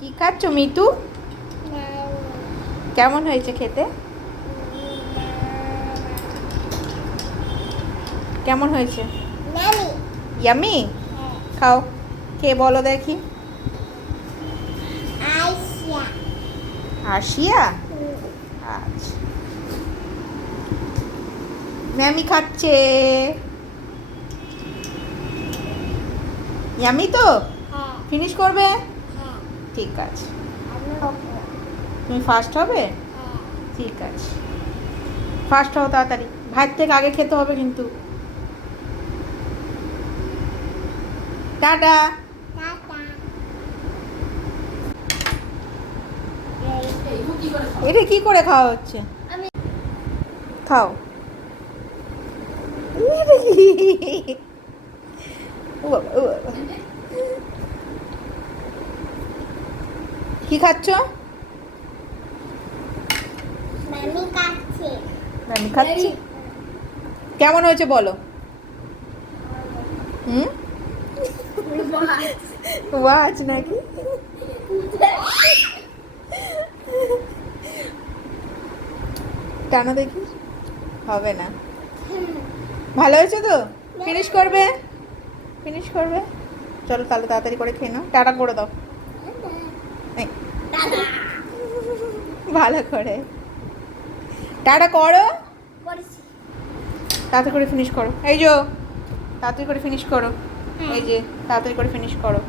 কি খাচ্ছ মিতু? কেমন হয়েছে খেতে? কেমন হয়েছে? ইয়ামি। খাও, কে বলো দেখি। আশিয়া। আচ্ছা, ম্যামি খাচ্ছে। ইয়ামি তো ফিনিশ করবে? ঠিক আছে। তুমি ফার্স্ট হবে? ঠিক আছে, ফার্স্ট হও তাড়াতাড়ি। ভাইয়ের থেকে আগে খেতে হবে কিন্তু। টাটা। এটা কি করে খাওয়া হচ্ছে? খাও। ও বাবা, ও বাবা। কি খাচ্ছ? আমি খাচ্ছি। কেমন হয়েছে বলো? হুম, ওয়াজ নাকি? টানো দেখি। হবে না। ভালো হয়েছে তো? ফিনিশ করবে? ফিনিশ করবে? চলো তাহলে তাড়াতাড়ি করে খেয়ে নাও। টাটা করে দাও। এই, ভালো করে টাটা করো। তাড়াতাড়ি করে ফিনিশ করো। এই যে তাড়াতাড়ি করে ফিনিশ করো। এই যে তাড়াতাড়ি করে ফিনিশ করো।